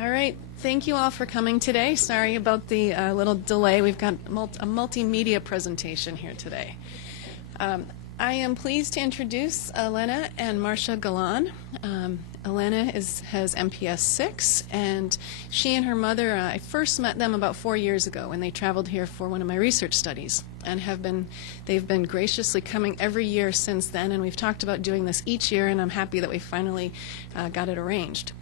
All right. Thank you all for coming today. Sorry about the little delay. We've got a multimedia presentation here today. I am pleased to introduce Alena and Marcia Galan. Alena has MPS VI, and she and her mother, I first met them about 4 years ago when they traveled here for one of my research studies, and they've been graciously coming every year since then, and we've talked about doing this each year, and I'm happy that we finally got it arranged.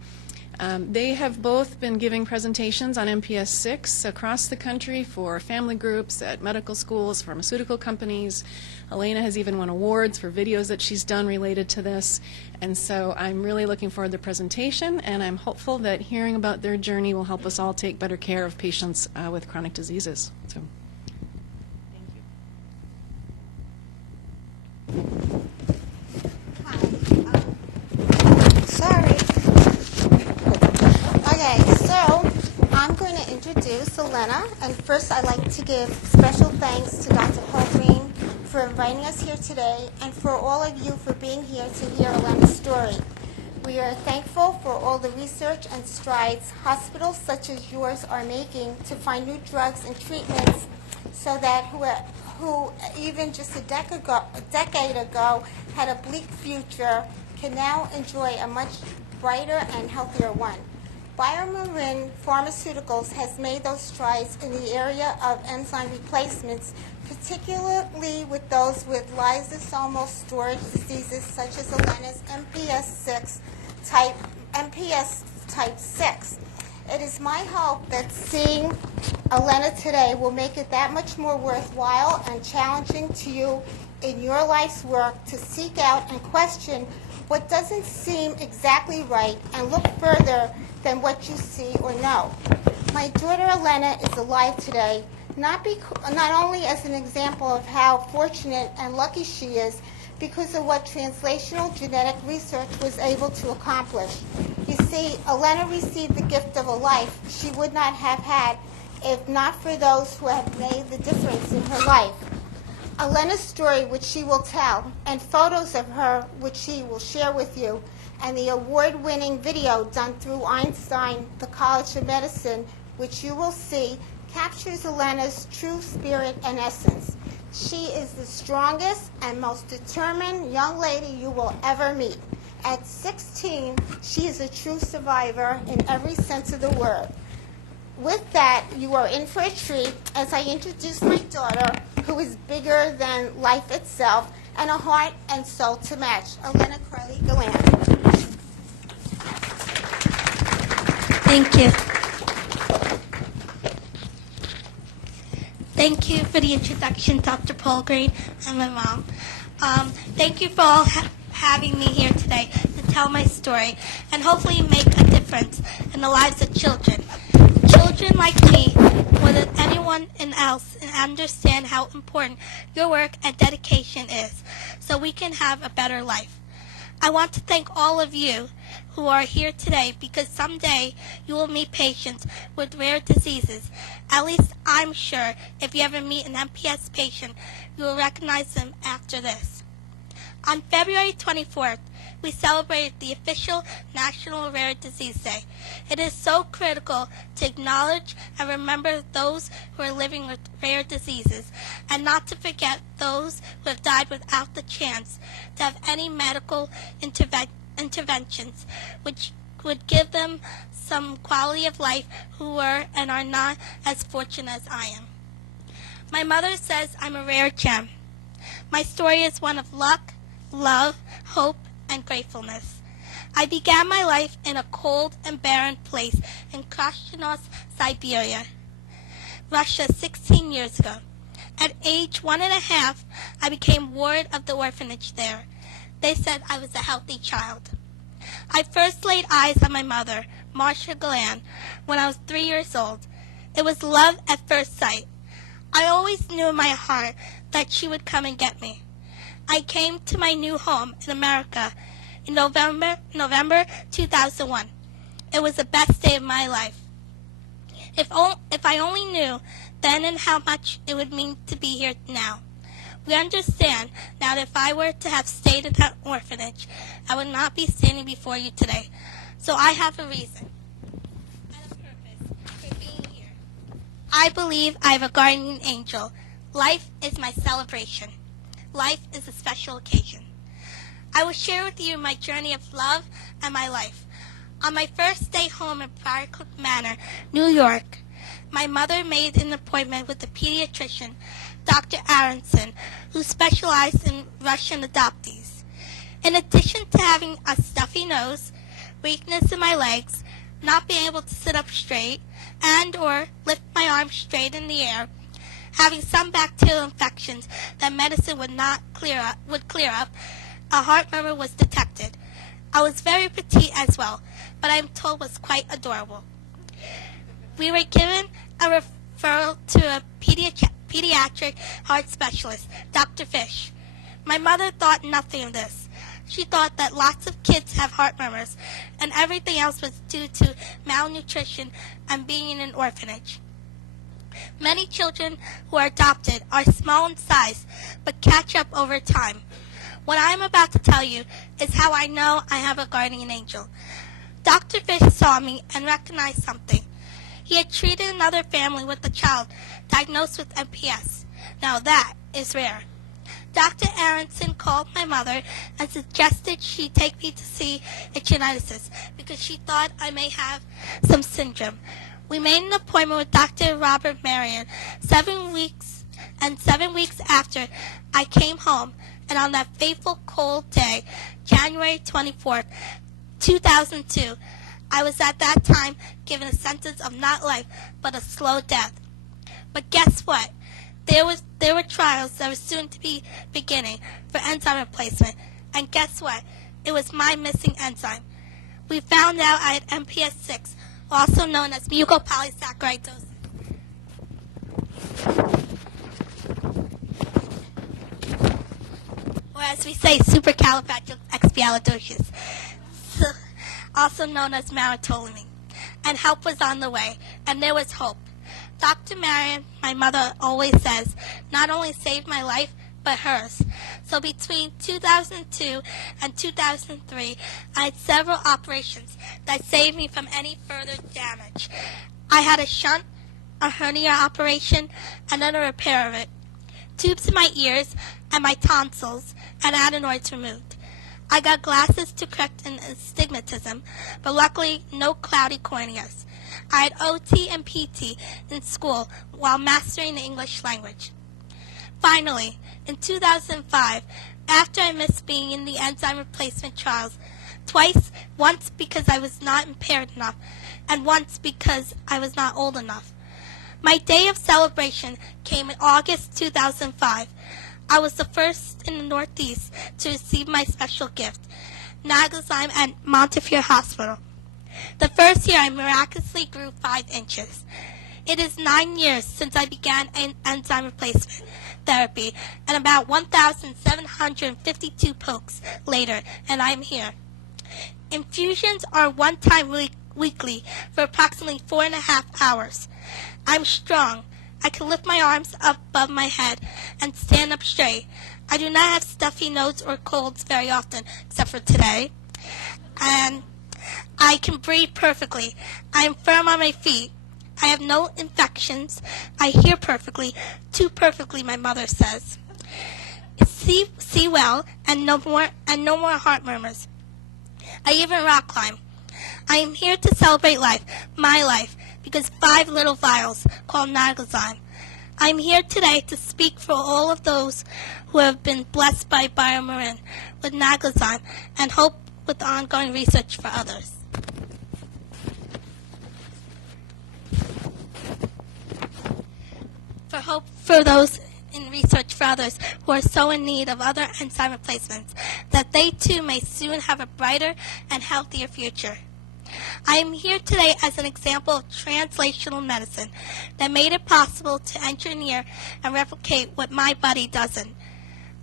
They have both been giving presentations on MPS VI across the country for family groups, at medical schools, pharmaceutical companies. Alena has even won awards for videos that she's done related to this. And so I'm really looking forward to the presentation, and I'm hopeful that hearing about their journey will help us all take better care of patients with chronic diseases. So, thank you. Sorry. Okay, so I'm going to introduce Alena, and first I'd like to give special thanks to Dr. Holgreen for inviting us here today, and for all of you for being here to hear Alena's story. We are thankful for all the research and strides hospitals such as yours are making to find new drugs and treatments so that who even just a decade ago had a bleak future can now enjoy a much brighter and healthier one. BioMarin Pharmaceuticals has made those strides in the area of enzyme replacements, particularly with those with lysosomal storage diseases such as Alena's MPS type 6. It is my hope that seeing Alena today will make it that much more worthwhile and challenging to you in your life's work to seek out and question what doesn't seem exactly right and look further than what you see or know. My daughter Alena is alive today, not only as an example of how fortunate and lucky she is because of what translational genetic research was able to accomplish. You see, Alena received the gift of a life she would not have had if not for those who have made the difference in her life. Alena's story, which she will tell, and photos of her, which she will share with you, and the award-winning video done through Einstein, the College of Medicine, which you will see, captures Alena's true spirit and essence. She is the strongest and most determined young lady you will ever meet. At 16, she is a true survivor in every sense of the word. With that, you are in for a treat as I introduce my daughter, who is bigger than life itself, and a heart and soul to match, Alena Galan. Thank you. Thank you for the introduction, Dr. Polgreen and my mom. Thank you for all having me here today to tell my story and hopefully make a difference in the lives of children. Children like me, more than anyone else, understand how important your work and dedication is so we can have a better life. I want to thank all of you who are here today because someday you will meet patients with rare diseases. At least I'm sure if you ever meet an MPS patient, you will recognize them after this. On February 24th, we celebrated the official National Rare Disease Day. It is so critical to acknowledge and remember those who are living with rare diseases and not to forget those who have died without the chance to have any medical interventions which would give them some quality of life who were and are not as fortunate as I am. My mother says I'm a rare gem. My story is one of luck, love, hope, and gratefulness. I began my life in a cold and barren place in Krasnoyarsk, Siberia, Russia 16 years ago. At age 1.5, I became ward of the orphanage there. They said I was a healthy child. I first laid eyes on my mother, Marcia Galan, when I was 3 years old. It was love at first sight. I always knew in my heart that she would come and get me. I came to my new home in America in November 2001. It was the best day of my life. If I only knew then and how much it would mean to be here now. We understand now that if I were to have stayed in that orphanage, I would not be standing before you today. So I have a reason. I I believe I have a guardian angel. Life is my celebration. Life is a special occasion. I will share with you my journey of love and my life. On my first day home in Priory Manor, New York, my mother made an appointment with the pediatrician, Dr. Aronson, who specialized in Russian adoptees. In addition to having a stuffy nose, weakness in my legs, not being able to sit up straight, and or lift my arms straight in the air, having some bacterial infections that medicine would clear up, a heart murmur was detected. I was very petite as well, but I am told was quite adorable. We were given a referral to a pediatric heart specialist, Dr. Fish. My mother thought nothing of this. She thought that lots of kids have heart murmurs, and everything else was due to malnutrition and being in an orphanage. Many children who are adopted are small in size, but catch up over time. What I am about to tell you is how I know I have a guardian angel. Dr. Fish saw me and recognized something. He had treated another family with a child diagnosed with MPS. Now that is rare. Dr. Aronson called my mother and suggested she take me to see a geneticist because she thought I may have some syndrome. We made an appointment with Dr. Robert Marion 7 weeks after I came home, and on that fateful cold day, January 24th, 2002, I was at that time given a sentence of not life, but a slow death. But guess what? There were trials that were soon to be beginning for enzyme replacement, and guess what? It was my missing enzyme. We found out I had MPS VI, also known as mucopolysaccharidosis. Or as we say, supercalifragilisticexpialidocious, also known as maritolami. And help was on the way, and there was hope. Dr. Marion, my mother, always says, not only saved my life, but hers. So between 2002 and 2003, I had several operations that saved me from any further damage. I had a shunt, a hernia operation, and then a repair of it, tubes in my ears, and my tonsils, and adenoids removed. I got glasses to correct an astigmatism, but luckily no cloudy corneas. I had OT and PT in school while mastering the English language. Finally, in 2005, after I missed being in the enzyme replacement trials twice, once because I was not impaired enough, and once because I was not old enough. My day of celebration came in August 2005. I was the first in the Northeast to receive my special gift, Nagelsheim at Montefiore Hospital. The first year I miraculously grew 5 inches. It is 9 years since I began enzyme replacement therapy, and about 1,752 pokes later, and I am here. Infusions are one time weekly for approximately 4.5 hours. I'm strong. I can lift my arms up above my head and stand up straight. I do not have stuffy nose or colds very often, except for today. And I can breathe perfectly. I am firm on my feet. I have no infections. I hear perfectly, too perfectly, my mother says. See well, and no more heart murmurs. I even rock climb. I am here to celebrate life, my life, because 5 little vials called Nagelsheim. I am here today to speak for all of those who have been blessed by BioMarin with Nagelsheim and hope with ongoing research for others. For hope for those in research for others who are so in need of other enzyme replacements that they too may soon have a brighter and healthier future. I am here today as an example of translational medicine that made it possible to engineer and replicate what my body doesn't.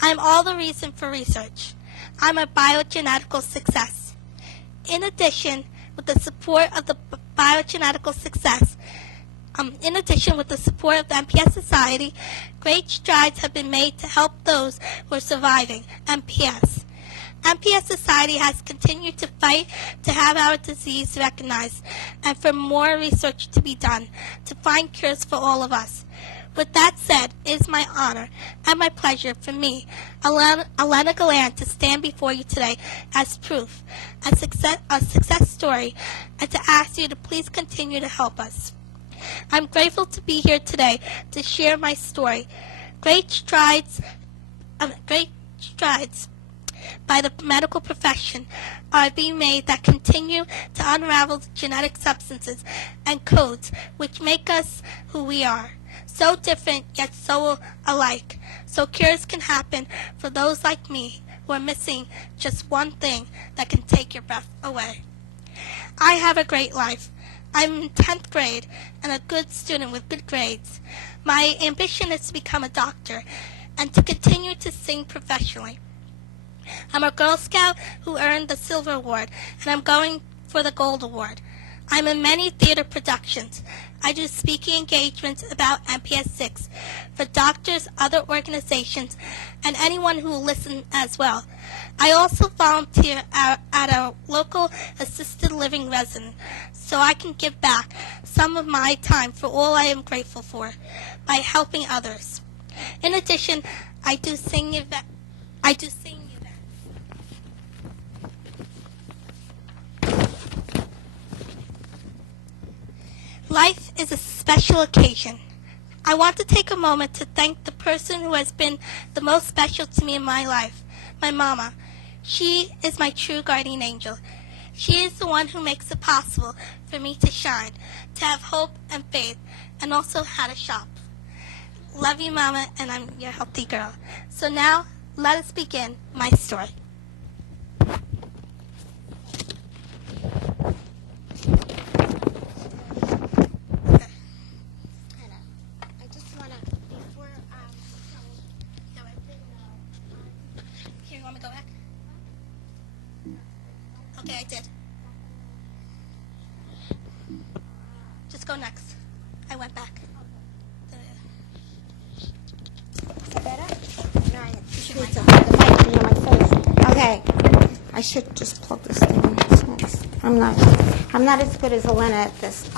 I am all the reason for research. I'm a biogenetical success. In addition, with the support of the biogenetical success, in addition, with the support of the MPS Society, great strides have been made to help those who are surviving MPS. MPS Society has continued to fight to have our disease recognized and for more research to be done to find cures for all of us. With that said, it is my honor and my pleasure for me, Alena Galan, to stand before you today as proof, a success story, and to ask you to please continue to help us. I'm grateful to be here today to share my story. Great strides by the medical profession are being made that continue to unravel the genetic substances and codes which make us who we are. So different, yet so alike. So cures can happen for those like me who are missing just one thing that can take your breath away. I have a great life. I'm in 10th grade and a good student with good grades. My ambition is to become a doctor and to continue to sing professionally. I'm a Girl Scout who earned the Silver Award, and I'm going for the Gold Award. I'm in many theater productions. I do speaking engagements about MPS VI for doctors, other organizations, and anyone who will listen as well. I also volunteer at a local assisted living residence so I can give back some of my time for all I am grateful for by helping others. In addition, I do sing events. Life is a special occasion. I want to take a moment to thank the person who has been the most special to me in my life, my mama. She is my true guardian angel. She is the one who makes it possible for me to shine, to have hope and faith, and also how to shop. Love you, Mama, and I'm your healthy girl. So now, let us begin my story. Here, you want me to go back? Okay, I did. Just go next. I went back. Okay, I should just plug this thing in. I'm not as good as Alena at this.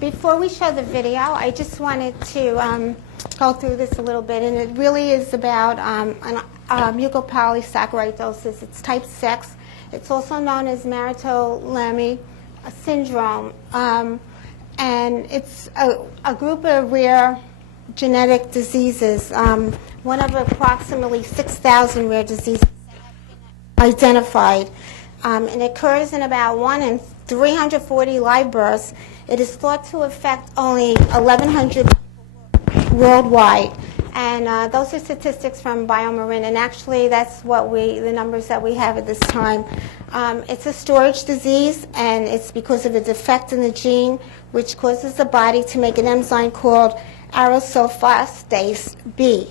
Before we show the video, I just wanted to go through this a little bit, and it really is about mucopolysaccharidosis. It's type 6. It's also known as Marcia-Galan syndrome, and it's a group of rare genetic diseases, one of approximately 6,000 rare diseases that have been identified. It occurs in about 1 in 340 live births. It is thought to affect only 1,100 people worldwide. And those are statistics from BioMarin, and actually that's the numbers that we have at this time. It's a storage disease, and it's because of a defect in the gene which causes the body to make an enzyme called aerosulfastase B.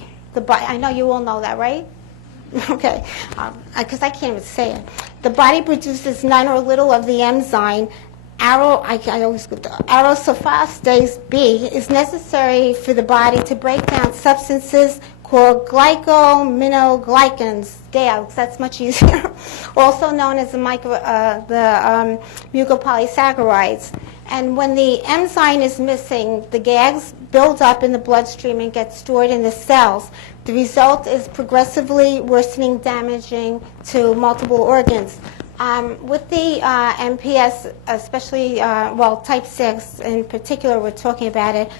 I know you all know that, right? Okay, because I can't even say it. The body produces none or little of the enzyme. Aerosulfastase B is necessary for the body to break down substances called glycosaminoglycans, GAGs. That's much easier. Also known as the mucopolysaccharides. And when the enzyme is missing, the GAGs build up in the bloodstream and get stored in the cells. The result is progressively worsening, damaging to multiple organs. With the MPS, especially, type 6 in particular, we're talking about it,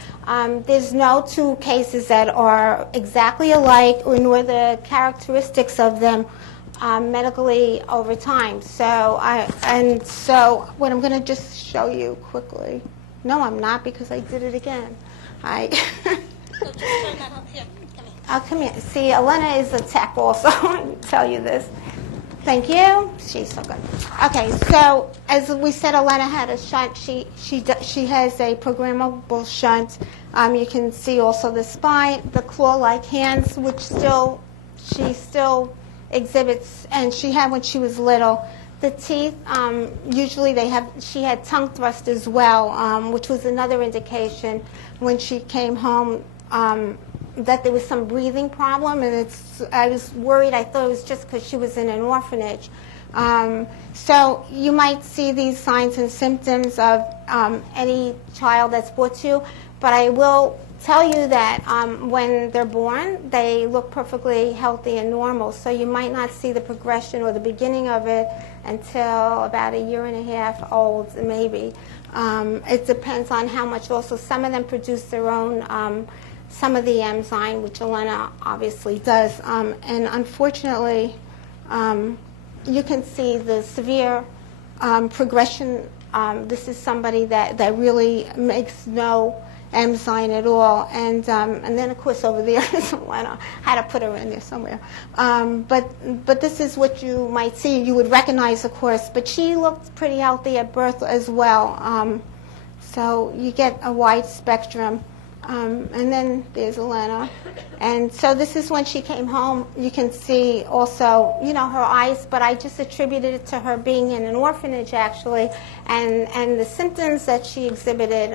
there's no two cases that are exactly alike, or nor the characteristics of them medically over time. So what I'm going to just show you quickly. No, I'm not, because I did it again. So just turn that up here. Come here. See, Alena is a tech also. I can tell you this. Thank you. She's so good. Okay, so as we said, Alena had a shunt. She has a programmable shunt. You can see also the spine, the claw-like hands, which she still exhibits, and she had when she was little. The teeth, usually she had tongue thrust as well, which was another indication when she came home that there was some breathing problem, and I was worried. I thought it was just because she was in an orphanage. So you might see these signs and symptoms of any child that's brought to you, but I will tell you that when they're born, they look perfectly healthy and normal. So you might not see the progression or the beginning of it until about 1.5 years old, maybe. It depends on how much. Also, some of them produce their own, some of the enzyme, which Alena obviously does. And unfortunately, you can see the severe progression. This is somebody that really makes no enzyme at all. And then, of course, over there is Alena. I had to put her in there somewhere. But this is what you might see. You would recognize, of course. But she looked pretty healthy at birth as well. So you get a wide spectrum. And then there's Alena. And so this is when she came home. You can see also, her eyes, but I just attributed it to her being in an orphanage, actually. And the symptoms that she exhibited,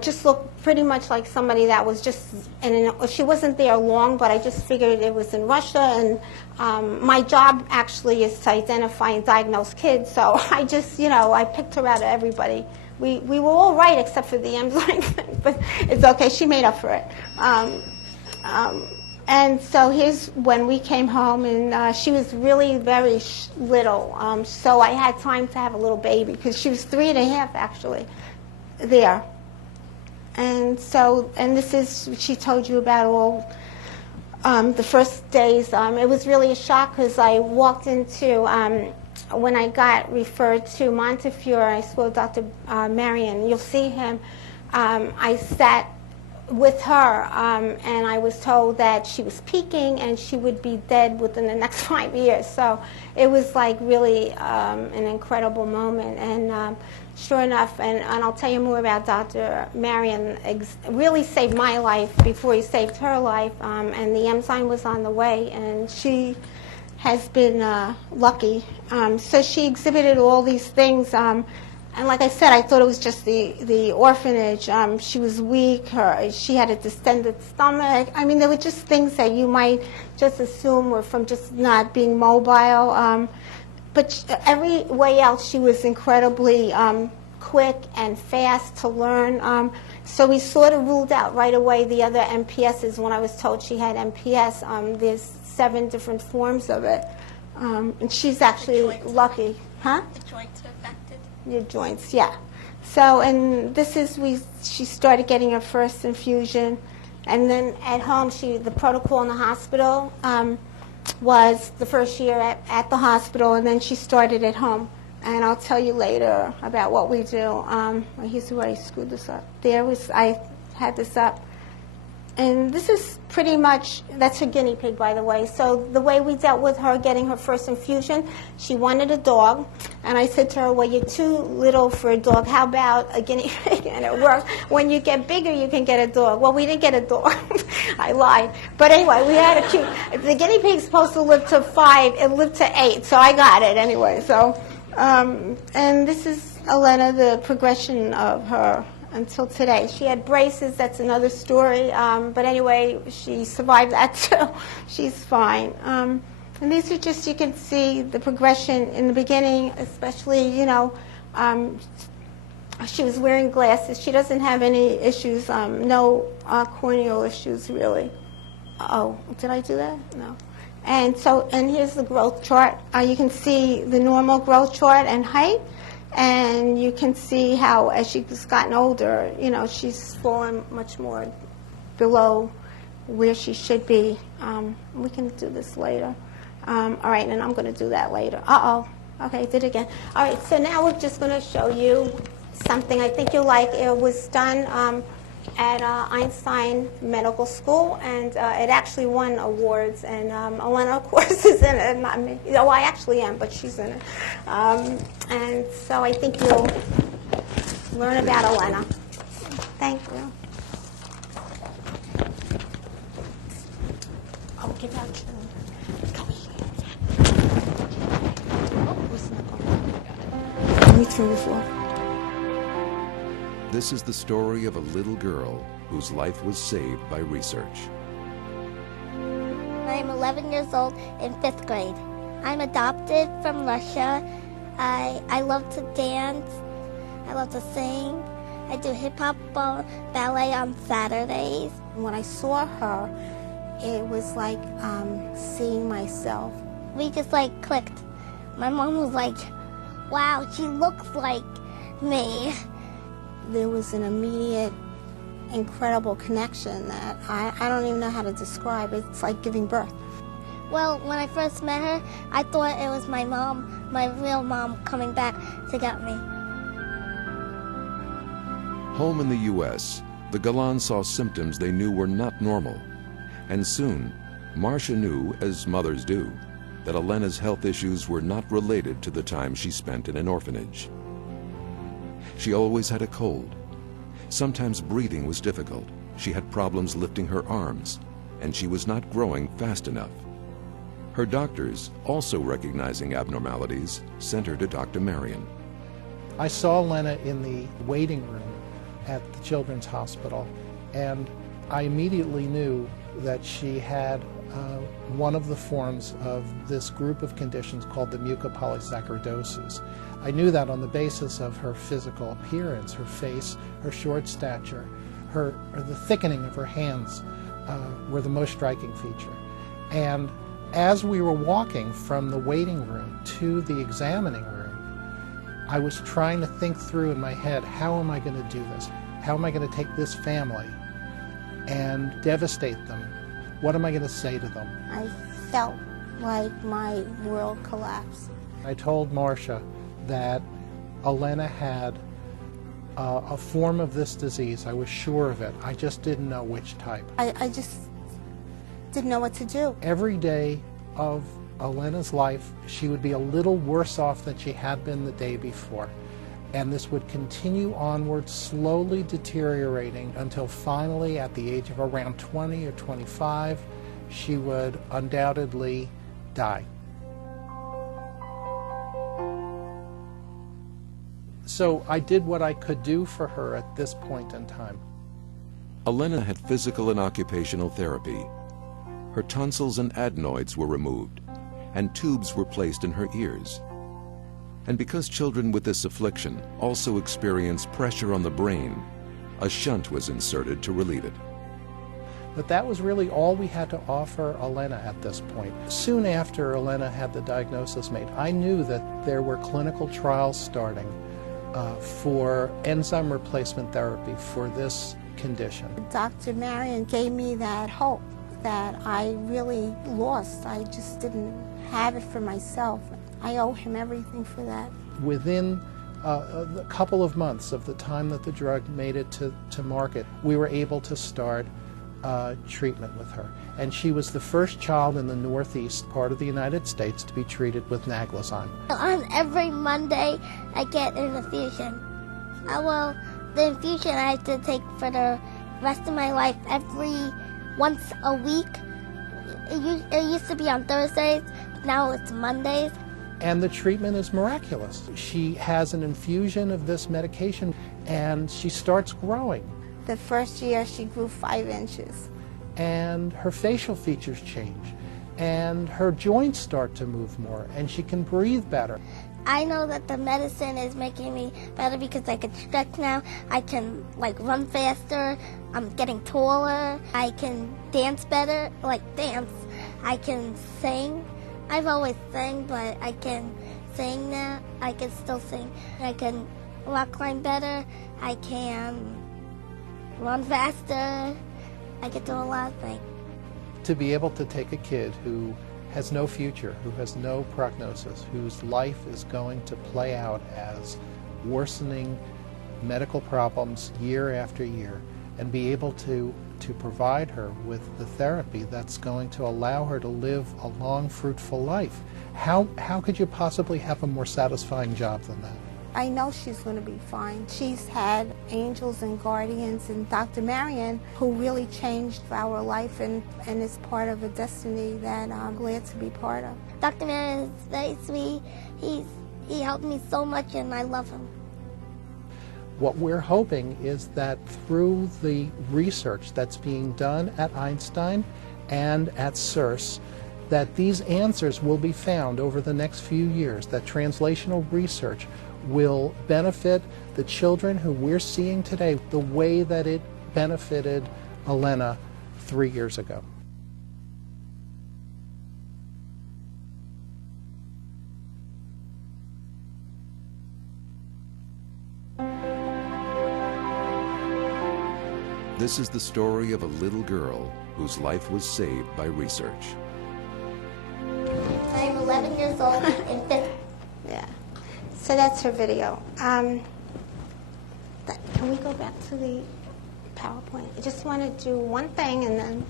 just looked pretty much like somebody that was just she wasn't there long, but I just figured it was in Russia. And my job actually is to identify and diagnose kids. So I just, I picked her out of everybody. We were all right except for the enzyme thing, but it's okay. She made up for it. And so here's when we came home, and she was really very little. So I had time to have a little baby because she was 3.5 actually there. And so, and this is, she told you about all the first days. It was really a shock because I walked into, when I got referred to Montefiore, I saw Dr. Marion. You'll see him. I sat with her, and I was told that she was peaking and she would be dead within the next 5 years. So it was like really an incredible moment. And sure enough, and I'll tell you more about Dr. Marion, really saved my life before he saved her life. And the enzyme was on the way, and she has been lucky. So she exhibited all these things. And like I said, I thought it was just the orphanage. She was weak. She had a distended stomach. I mean, there were just things that you might just assume were from just not being mobile. But every way else, she was incredibly quick and fast to learn. So we sort of ruled out right away the other MPSs. When I was told she had MPS, there's 7 different forms of it. And she's actually lucky. Huh? The joints are affected. Your joints, yeah. So, and this is, she started getting her first infusion. And then at home, the protocol in the hospital was the first year at the hospital, and then she started at home. And I'll tell you later about what we do. Here's where I screwed this up. I had this up. And this is pretty much, that's her guinea pig, by the way. So the way we dealt with her getting her first infusion, she wanted a dog. And I said to her, well, you're too little for a dog. How about a guinea pig? And it worked. When you get bigger, you can get a dog. Well, we didn't get a dog. I lied. But anyway, we had a cute, the guinea pig's supposed to live to 5. It lived to 8. So I got it anyway. So, and this is Alena, the progression of her until today. She had braces, that's another story, but anyway, she survived that too. She's fine. And these are just, you can see the progression in the beginning, especially, she was wearing glasses. She doesn't have any issues, no corneal issues really. Oh, did I do that? No. And so, and here's the growth chart. You can see the normal growth chart and height. And you can see how, as she's gotten older, she's fallen much more below where she should be. We can do this later. All right, and I'm going to do that later. Uh-oh. Okay, did it again. All right, so now we're just going to show you something I think you'll like. It was done at Einstein Medical School, and it actually won awards. And Alena, of course, is in it. Not me. Oh, I actually am, but she's in it. And so I think you'll learn about Alena. Thank you. I'll give out your... Come here. Oh, who's not going? Let me turn this off. This is the story of a little girl whose life was saved by research. I'm 11 years old in 5th grade. I'm adopted from Russia. I love to dance. I love to sing. I do hip-hop ballet on Saturdays. When I saw her, it was like seeing myself. We just like clicked. My mom was like, wow, she looks like me. There was an immediate, incredible connection that I don't even know how to describe. It's like giving birth. Well, when I first met her, I thought it was my mom, my real mom, coming back to get me. Home in the U.S., the Galans saw symptoms they knew were not normal. And soon, Marcia knew, as mothers do, that Alena's health issues were not related to the time she spent in an orphanage. She always had a cold. Sometimes breathing was difficult. She had problems lifting her arms, and she was not growing fast enough. Her doctors, also recognizing abnormalities, sent her to Dr. Marion. I saw Alena in the waiting room at the Children's Hospital, and I immediately knew that she had one of the forms of this group of conditions called the mucopolysaccharidosis. I knew that on the basis of her physical appearance, her face, her short stature, the thickening of her hands were the most striking feature. And as we were walking from the waiting room to the examining room, I was trying to think through in my head, how am I going to do this? How am I going to take this family and devastate them? What am I going to say to them? I felt like my world collapsed. I told Marcia that Alena had a form of this disease. I was sure of it. I just didn't know which type. I just didn't know what to do. Every day of Alena's life, she would be a little worse off than she had been the day before. And this would continue onward, slowly deteriorating until finally, at the age of around 20 or 25, she would undoubtedly die. So I did what I could do for her at this point in time. Alena had physical and occupational therapy. Her tonsils and adenoids were removed, and tubes were placed in her ears. And because children with this affliction also experience pressure on the brain, a shunt was inserted to relieve it. But that was really all we had to offer Alena at this point. Soon after Alena had the diagnosis made, I knew that there were clinical trials starting for enzyme replacement therapy for this condition. Dr. Marion gave me that hope that I really lost. I just didn't have it for myself. I owe him everything for that. Within a couple of months of the time that the drug made it to market, we were able to start treatment with her. And she was the first child in the northeast part of the United States to be treated with naglazine. On every Monday, I get an infusion. The infusion I have to take for the rest of my life once a week. It used to be on Thursdays, but now it's Mondays. And the treatment is miraculous. She has an infusion of this medication, and she starts growing. The first year, she grew 5 inches. And her facial features change, and her joints start to move more, and she can breathe better. I know that the medicine is making me better because I can stretch now. I can run faster. I'm getting taller. I can dance better, dance. I can sing. I've always sang, but I can sing now. I can still sing. I can rock climb better. I can run faster. I can do a lot of things. To be able to take a kid who has no future, who has no prognosis, whose life is going to play out as worsening medical problems year after year, and be able to provide her with the therapy that's going to allow her to live a long, fruitful life. How could you possibly have a more satisfying job than that? I know she's going to be fine. She's had angels and guardians and Dr. Marion, who really changed our life and is part of a destiny that I'm glad to be part of. Dr. Marion is very sweet. He helped me so much, and I love him. What we're hoping is that through the research that's being done at Einstein and at CSURS, that these answers will be found over the next few years, that translational research will benefit the children who we're seeing today the way that it benefited Alena 3 years ago. This is the story of a little girl whose life was saved by research. I'm 11 years old in fifth. Yeah. So that's her video. Can we go back to the PowerPoint? I just want to do one thing, and then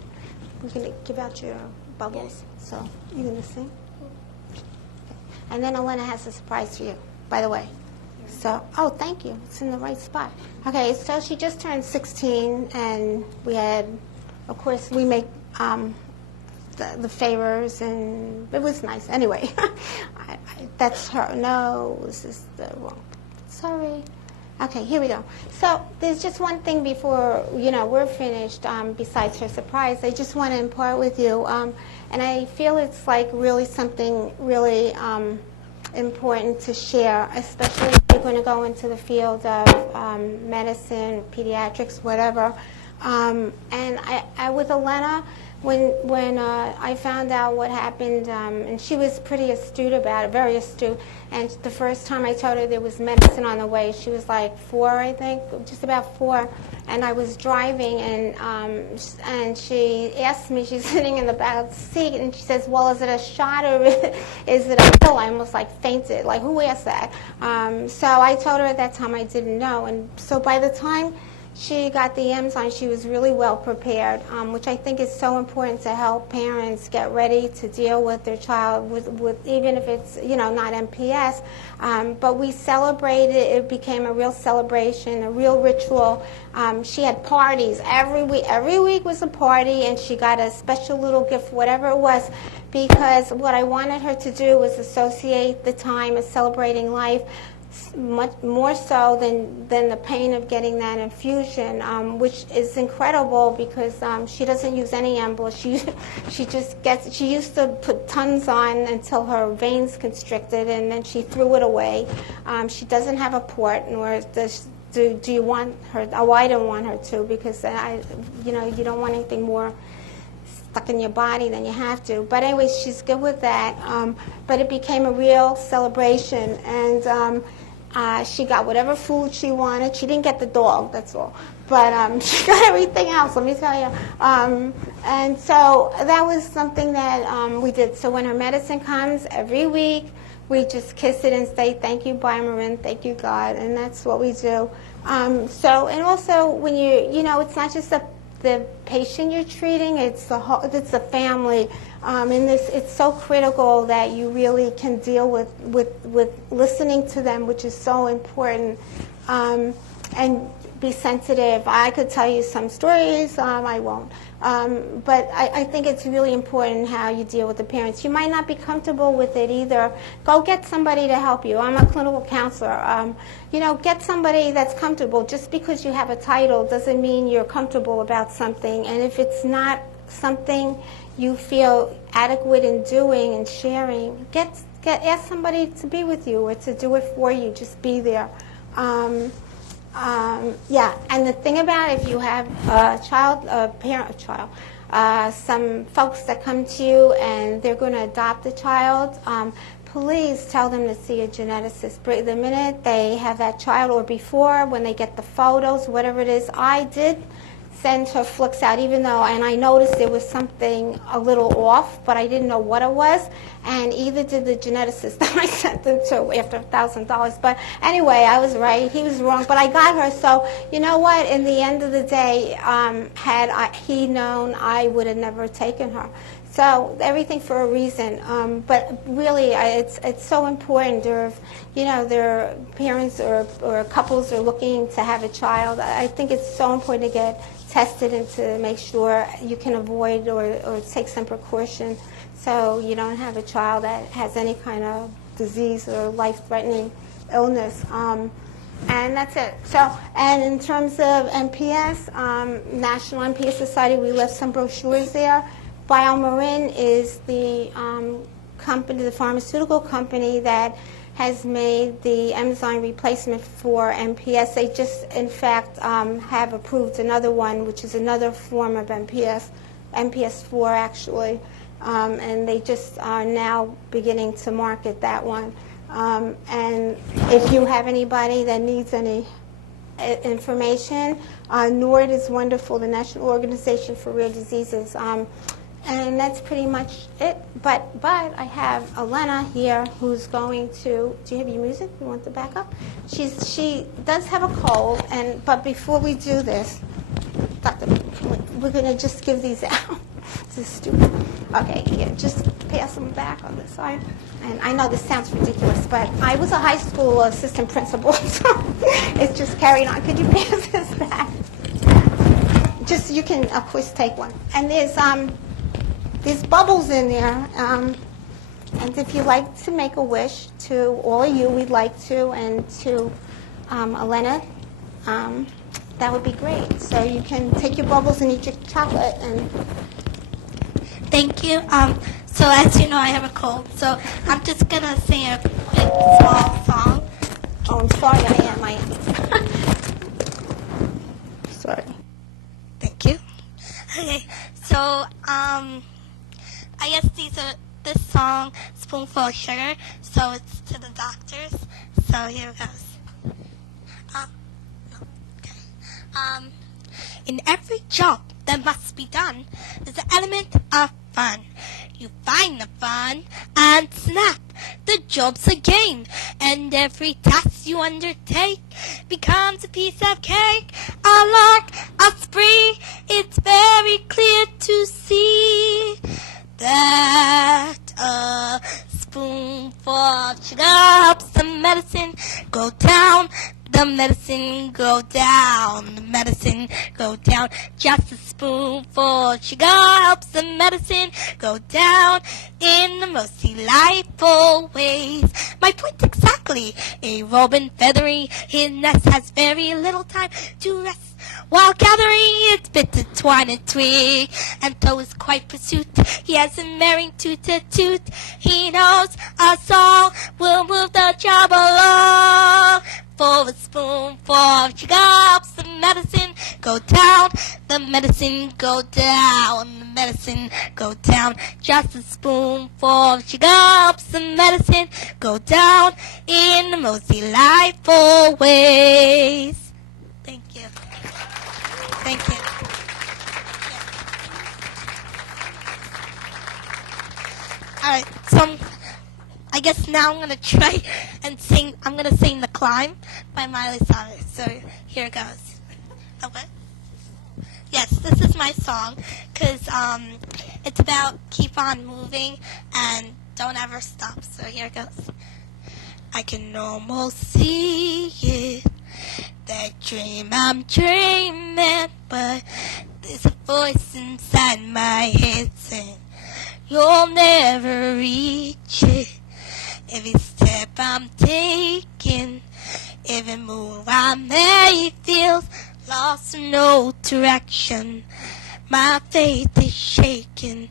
we're going to give out your bubbles. So you're going to sing? And then Alena has a surprise for you, by the way. So, oh, thank you. It's in the right spot. Okay, so she just turned 16, and we had, of course, we make the favors, and it was nice. Anyway, that's her. No, this is the wrong. Sorry. Okay, here we go. So there's just one thing before, we're finished, besides her surprise. I just want to impart with you, and I feel it's like really something really important to share, especially if you're going to go into the field of medicine, pediatrics, whatever. And I with Alena, when I found out what happened, and she was pretty astute about it, very astute, and the first time I told her there was medicine on the way, she was like 4, I think, just about 4, and I was driving, and she asked me, she's sitting in the back of the seat, and she says, well, is it a shot or is it a pill? I almost like fainted, like, who asked that? So I told her at that time I didn't know, and so by the time she got the enzyme, she was really well prepared, which I think is so important to help parents get ready to deal with their child, with even if it's not MPS. But we celebrated. It became a real celebration, a real ritual. She had parties every week. Every week was a party, and she got a special little gift, whatever it was, because what I wanted her to do was associate the time of celebrating life much more so than the pain of getting that infusion, which is incredible because she doesn't use any embols. She used to put tons on until her veins constricted, and then she threw it away. She doesn't have a port, nor do you want her? Oh, I don't want her to, because you don't want anything more stuck in your body than you have to. But anyways, she's good with that. But it became a real celebration, and she got whatever food she wanted. She didn't get the dog, that's all. But she got everything else, let me tell you. And so that was something that we did. So when her medicine comes every week, we just kiss it and say, thank you, Marin, thank you, God. And that's what we do. And also when it's not just the patient you're treating, it's the family. And it's so critical that you really can deal with listening to them, which is so important, and be sensitive. I could tell you some stories, I won't. But I think it's really important how you deal with the parents. You might not be comfortable with it either. Go get somebody to help you. I'm a clinical counselor. Get somebody that's comfortable. Just because you have a title doesn't mean you're comfortable about something. And if it's not something you feel adequate in doing and sharing, ask somebody to be with you or to do it for you. Just be there. Yeah, and the thing about it, if you have some folks that come to you and they're going to adopt a child, please tell them to see a geneticist. The minute they have that child, or before, when they get the photos, whatever it is, I did send her flicks out, even though, and I noticed there was something a little off, but I didn't know what it was, and either did the geneticist that I sent them to after $1,000. But anyway, I was right, he was wrong, but I got her. So you know what, in the end of the day, had he known, I would have never taken her. So everything for a reason, but really, it's so important. There are parents or couples are looking to have a child. I think it's so important to get tested and to make sure you can avoid or take some precaution so you don't have a child that has any kind of disease or life-threatening illness. And that's it. So, and in terms of MPS, National MPS Society, we left some brochures there. BioMarin is the company, the pharmaceutical company that has made the enzyme replacement for MPS. They just, in fact, have approved another one, which is another form of MPS, MPS IV actually, and they just are now beginning to market that one. And if you have anybody that needs any information, NORD is wonderful, the National Organization for Rare Diseases. And that's pretty much it. But I have Alena here who's going to. Do you have your music? You want the backup? She does have a cold, but before we do this, Doctor, we're going to just give these out. This is stupid. Okay, yeah, just pass them back on this side. And I know this sounds ridiculous, but I was a high school assistant principal, so it's just carried on. Could you pass this back? Just, you can, of course, take one. And there's bubbles in there. And if you'd like to make a wish to all of you, we'd like to, and to Alena, that would be great. So you can take your bubbles and eat your chocolate. And Thank you. So as you know, I have a cold, so I'm just going to sing a quick, small song. oh, I'm sorry, I am. Sorry. Thank you. Okay, so I guess this song, Spoonful of Sugar, so it's to the doctors. So here it goes. In every job that must be done, there's an element of fun. You find the fun and snap, the job's a game, and every task you undertake becomes a piece of cake. A lark, a spree, it's very clear to see that a spoonful of sugar helps the medicine go down. The medicine go down, the medicine go down. Just a spoonful of sugar helps the medicine go down in the most delightful ways. My point exactly, a robin feathering his nest has very little time to rest. While gathering its bits of twine and twig, and though is quite pursuit, he has a merry toot-a-toot. He knows a song will move the job along. For a spoonful of sugar helps the medicine go down, the medicine go down, the medicine go down. Just a spoonful of sugar helps the medicine go down in the most delightful ways. Thank you. Thank you. All right, so I guess now I'm gonna try and sing. I'm gonna sing "The Climb" by Miley Cyrus. So here it goes. Okay. Yes, this is my song because it's about keep on moving and don't ever stop. So here it goes. I can almost see it, that dream I'm dreaming, but there's a voice inside my head saying you'll never reach it. Every step I'm taking, every move I make feels lost in no direction. My faith is shaking,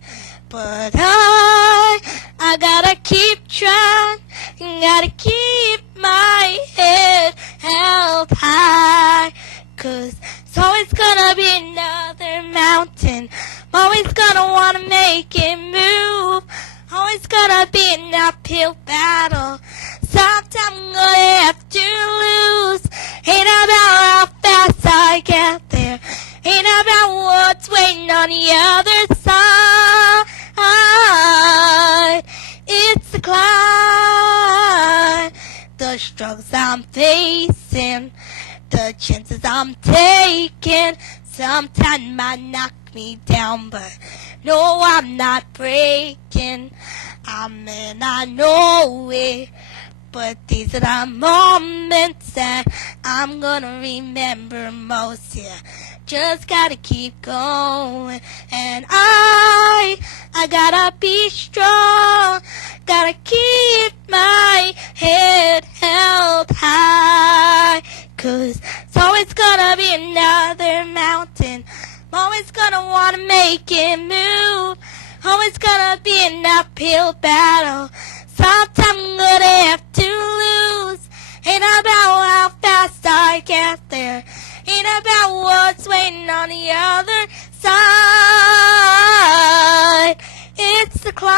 but I gotta keep trying, gotta keep my head held high, 'cause it's always gonna be another mountain, I'm always gonna wanna make it move, always gonna be an uphill battle, sometime I'm gonna have to lose. Ain't about how fast I get there, ain't about what's waiting on the other side. It's the climb, the struggles I'm facing, the chances I'm taking, sometimes might knock me down, but no, I'm not breaking. I mean, I know it, but these are the moments that I'm gonna remember most. Yeah, just gotta keep going, and I gotta be strong, gotta keep my head held high, 'cause it's always gonna be another mountain. I'm always gonna wanna make it move. Always gonna be an uphill battle. Sometime I'm gonna have to lose. Ain't about how fast I get there. Ain't about what's waiting on the other side. It's the climb.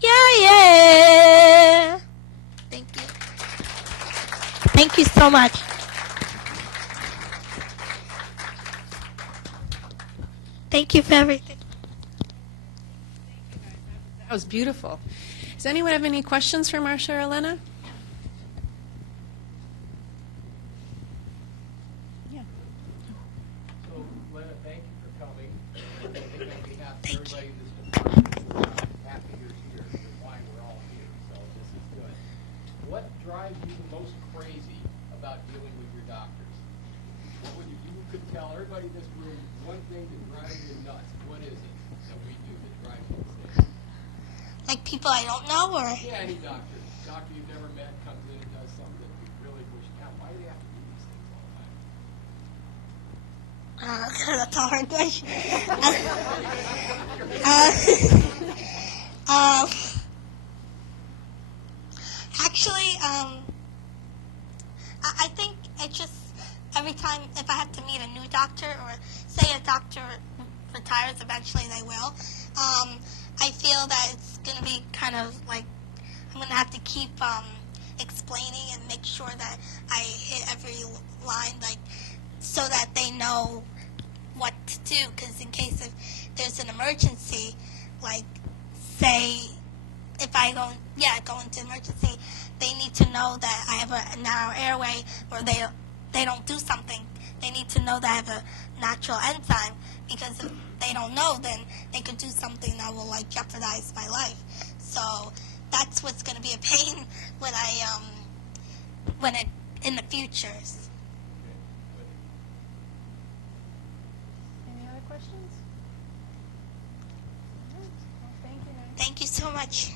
Yeah, yeah. Thank you. Thank you so much. Thank you for everything. That was beautiful. Does anyone have any questions for Marcia or Alena? Yeah. So, Lena, thank you for coming. I think on behalf of everybody in this department, we're happy you're here. That's why we're all here. So this is good. What drives you the most crazy about dealing with your doctors? What would you could tell everybody in this room one thing that drives you nuts. What is it that we do that drives you insane? Like people I don't know, or Yeah, any doctor. Doctor you've never met comes in and does something that you really wish. God, why do they have to do these things all the time? that's a hard question. Actually, I think it just every time if I have to meet a new doctor or say a doctor retires, eventually they will. I feel that it's going to be kind of like I'm going to have to keep explaining and make sure that I hit every line, like so that they know what to do. Because in case if there's an emergency, like say if I go into emergency, they need to know that I have a narrow airway, or they don't do something. They need to know that I have a natural enzyme, because if they don't know, then they could do something that will like jeopardize my life. So that's what's going to be a pain when in the future. Any other questions? All right. Well, thank you. Thank you so much.